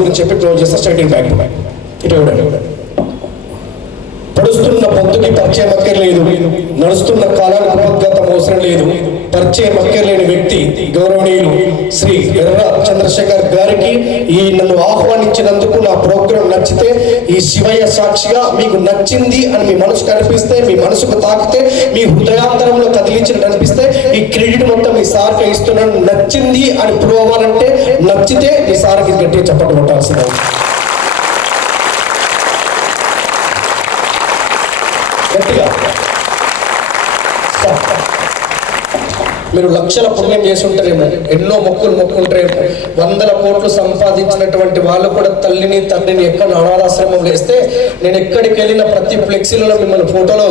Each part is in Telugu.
గురించి చెప్పి క్లోజ్ చేస్తా. స్టార్టింగ్ బ్యాక్ ఇటు కూడా పడుస్తున్న పొద్దుకి పరిచయం అక్కర్లేదు, నడుస్తున్న కాలానికి ఉపద్గతం అవసరం లేదు. పరిచయం అక్కర్లేని వ్యక్తి గౌరవనీయులు శ్రీ ఎర్ర చంద్రశేఖర్ గారికి ఈ నన్ను ఆహ్వానించినందుకు, నా ప్రోగ్రాం నచ్చితే ఈ శివయ్య సాక్షిగా మీకు నచ్చింది అని మీ మనసుకు అనిపిస్తే, మీ మనసుకు తాకితే, మీ హృదయాంతరంలో కదిలించినట్టు అనిపిస్తే ఈ క్రెడిట్ మొత్తం మీ సార్కి ఇస్తున్నాను. నచ్చింది అని ప్రూవ్ అవ్వాలంటే, నచ్చితే మీ సార్కి గట్టిగా చప్పట్లు కొట్టాల్సింది. మీరు లక్షల పుణ్యం చేసి ఉంటారేమో, ఎన్నో మొక్కులు మొక్కుంటారేమో, 100 కోట్లు సంపాదించినటువంటి వాళ్ళు కూడా తల్లిని తండ్రిని ఎక్కడ అనాథాశ్రమం వేస్తే నేను ఎక్కడికి వెళ్ళిన ప్రతి ఫ్లెక్సీలలో మిమ్మల్ని ఫోటోలో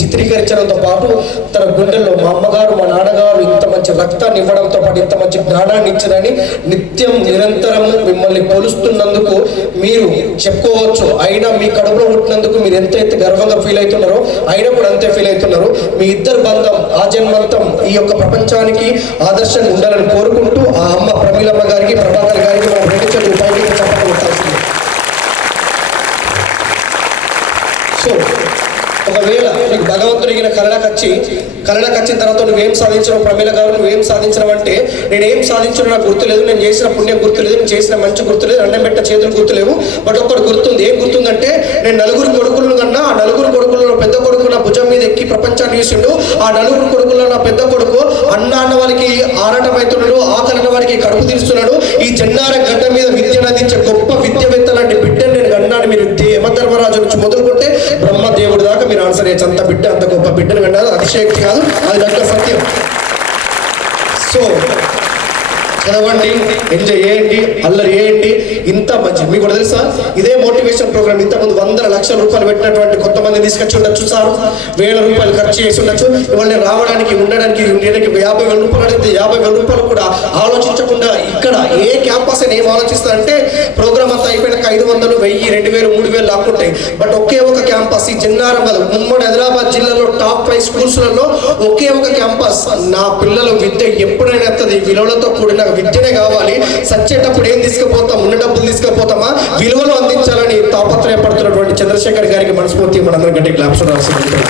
చిత్రీకరించడంతో పాటు తన గుండెల్లో మా అమ్మగారు మా నాన్నగారు ఇంత మంచి రక్తాన్ని ఇవ్వడంతో పాటు ఇంత మంచి జ్ఞానాన్ని ఇచ్చారని నిత్యం నిరంతరం మిమ్మల్ని కొలుస్తున్నందుకు మీరు చెప్పుకోవచ్చు. అయినా మీ కడుపులో పుట్టినందుకు మీరు ఎంతైతే గర్వంగా ఫీల్ అవుతున్నారో అయినా కూడా అంతే ఫీల్ అవుతున్నారు. మీ ఇద్దరు బంధం ఆ జన్మంతం ఈ యొక్క ప్రపంచానికి ఆదర్శంగా ఉండాలని కోరుకుంటూ ఆ అమ్మ ప్రమీలమ్మ గారికి, ప్రభాకర్ గారికి మనం 2 చేతులు పైకి చెప్పడం కొట్టాల్సింది. సో ఒకవేళ నీకు భగవంతుడికి కళ్ళకి వచ్చిన తర్వాత నువ్వేం సాధించడం ప్రమీల గారు, నువ్వేం సాధించడం అంటే నేను ఏం సాధించడం నాకు గుర్తులేదు, నేను చేసిన పుణ్యం గుర్తులేదు, నేను చేసిన మంచి గుర్తులేదు, అన్నం పెట్ట చేతులు గుర్తులేవు. బట్ ఒక్కటి గుర్తుంది. ఏం గుర్తుందంటే నేను 4 కొడుకులను కన్నా ఆ 4 కొడుకుల్లో పెద్ద కొడుకు నా భుజం మీద ఎక్కి ప్రపంచాన్ని చూసిండు. ఆ 4 కొడుకుల్లో నా పెద్ద కొడుకు అన్న వారికి ఆరాటం అవుతున్నాడు, ఆకలిన వారికి కడుపు తీరుస్తున్నాడు. ఈ జన్నార గడ్డ మీద విద్యను అందించే గొప్ప విద్యావేత్త లాంటి బిడ్డను నేను కన్నాను. మీరు యమధర్మరాజు నుంచి మొదలుకుంటే బ్రహ్మదేవుడి దాకా మీరు ఆన్సర్ చేయొచ్చు. అంత బిడ్డ, అంత గొప్ప బిడ్డను కన్నారు. అతిశయోక్తి కాదు, అది దగ్గర సత్యం. సో చదవండి, ఎంజాయ్ చేయండి, అల్లరి చేయండి. ఇంత మంచి మీకు కూడా తెలుసా, ఇదే మోటివేషన్ ప్రోగ్రామ్ ఇంతకుముందు 100 లక్షల రూపాయలు పెట్టినటువంటి కొంతమంది తీసుకొచ్చి ఉండొచ్చు సార్, 1000 రూపాయలు ఖర్చు చేసి ఉండొచ్చు. ఇవాళ రావడానికి ఉండడానికి 50,000 రూపాయలు అడిగితే 50,000 రూపాయలు కూడా ఆలోచించకుండా ఇక్కడ ఏ క్యాంపస్ అని ఏం ఆలోచిస్తారంటే ప్రోగ్రామ్ అంతా అయిపోయినాక 500, 1000, 2000, 3000 లాక్కుంటాయి. బట్ ఒకే ఒక క్యాంపస్ ఈ జన్నారం కాదు, ఉమ్మడి ఆదిలాబాద్ జిల్లాలో టాప్ 5 స్కూల్స్లలో ఒకే ఒక క్యాంపస్. నా పిల్లల విద్య ఎప్పుడైనా వస్తుంది, విలువలతో కూడిన విద్యనే కావాలి. సచ్చేటప్పుడు ఏం తీసుకుపోతాం, ఉన్న డబ్బులు తీసుకుపోతామా, విలువలు అందించాలని తాపత్రయపడుతున్నటువంటి చంద్రశేఖర్ గారికి మనస్ఫూర్తి మనందరం గట్టి క్లాప్స్ రావాల్సింది.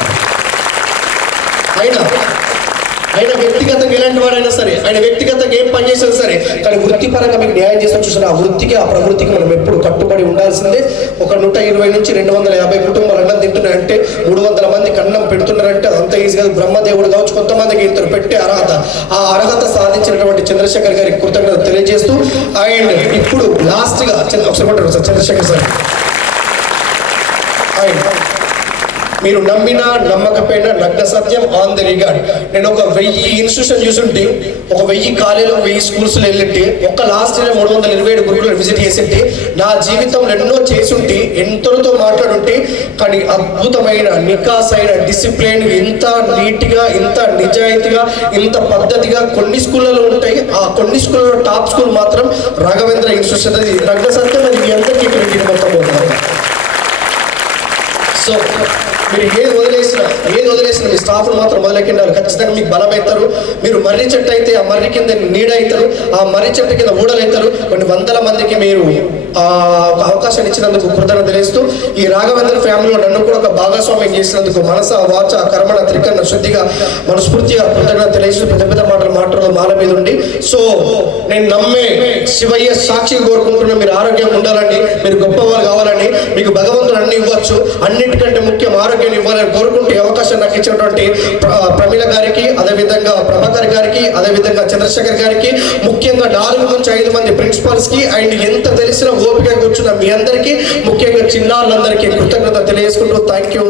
ఆయన వ్యక్తిగతంగా ఎలాంటి వాడైనా సరే, ఆయన వ్యక్తిగతంగా ఏం పని చేసినా సరే, కానీ వృత్తిపరంగా మీకు న్యాయం చేసిన చూసిన ఆ వృత్తికి, ఆ ప్రవృత్తికి మనం ఎప్పుడు కట్టుబడి ఉండాల్సిందే. ఒక 120 నుంచి 250 కుటుంబాలు అన్నం తింటున్నాయంటే, 300 మందికి అన్నం పెడుతున్నారంటే అదంతా ఈజీగా బ్రహ్మదేవుడు కావచ్చు. కొంతమందికి ఇంతరు పెట్టే అర్హత, ఆ అర్హత సాధించినటువంటి చంద్రశేఖర్ గారికి కృతజ్ఞత తెలియజేస్తూ, అండ్ ఇప్పుడు లాస్ట్గా ఒకసారి చంద్రశేఖర్ సార్, మీరు నమ్మినా నమ్మకపోయినా నగ్న సత్యం ఆన్ ది రికార్డ్. నేను ఒక 1000 ఇన్స్టిట్యూషన్ చూసుంటే, ఒక 1000 కాలేజీలో 1000 స్కూల్స్లో వెళ్ళింటే, ఒక లాస్ట్ ఇయర్ 327 గురుకులు విజిట్ చేసింటే, నా జీవితంలో ఎన్నో చేసుంటే, ఎంతటితో మాట్లాడుంటే, కానీ అద్భుతమైన నికాసైన డిసిప్లిన్, ఇంత నీట్గా, ఇంత నిజాయితీగా, ఇంత పద్ధతిగా కొన్ని స్కూళ్ళలో ఉంటాయి. ఆ కొన్ని స్కూళ్ళలో టాప్ స్కూల్ మాత్రం రాఘవేంద్ర ఇన్స్టిట్యూషన్. అది నగ్న సత్యం, అది మీ అందరికీ క్రెడిట్ మొత్తం పోతున్నారు. సో మీరు ఏది వదిలేసినా మీ స్టాఫ్ను మాత్రం మొదలెక్కిండాలి. ఖచ్చితంగా మీకు బలం అవుతారు. మీరు మర్రి చెట్టు అయితే ఆ మర్రి కింద నీడ అవుతారు, ఆ మర్రి చెట్టు కింద ఊడలవుతారు. కొన్ని 100 మందికి మీరు అవకాశాన్ని ఇచ్చినందుకు కృతజ్ఞత తెలియజేస్తూ, ఈ రాఘవేంద్ర ఫ్యామిలీలో నన్ను కూడా ఒక భాగస్వామ్యం చేసినందుకు మనస వాచ కర్మణ త్రికరణ శుద్ధిగా మనస్ఫూర్తిగా కృతజ్ఞత తెలియజేస్తూ, పెద్ద మాటలు మాల మీద ఉండి, సో నేను నమ్మే శివయ్య సాక్షి కోరుకుంటున్నా, మీరు ఆరోగ్యంగా ఉండాలని, మీరు గొప్పవాళ్ళు కావాలని, మీకు భగవంతుడు అన్ని ఇవ్వచ్చు, అన్నిటికంటే ముఖ్యం ఆరోగ్యాన్ని ఇవ్వాలని కోరుకుంటూ అవకాశం నాకు ఇచ్చినటువంటి ప్రమీల గారికి, అదేవిధంగా ప్రభాకర్ గారికి, అదేవిధంగా చంద్రశేఖర్ గారికి, ముఖ్యంగా 4 నుంచి 5 మంది ప్రిన్సిపాల్స్ కి, అండ్ ఎంత తెలిసిన ఓపిక కూర్చున్న మీ అందరికీ, ముఖ్యంగా చిన్నారులందరికీ కృతజ్ఞత తెలియజేసుకుంటూ థ్యాంక్ యూ.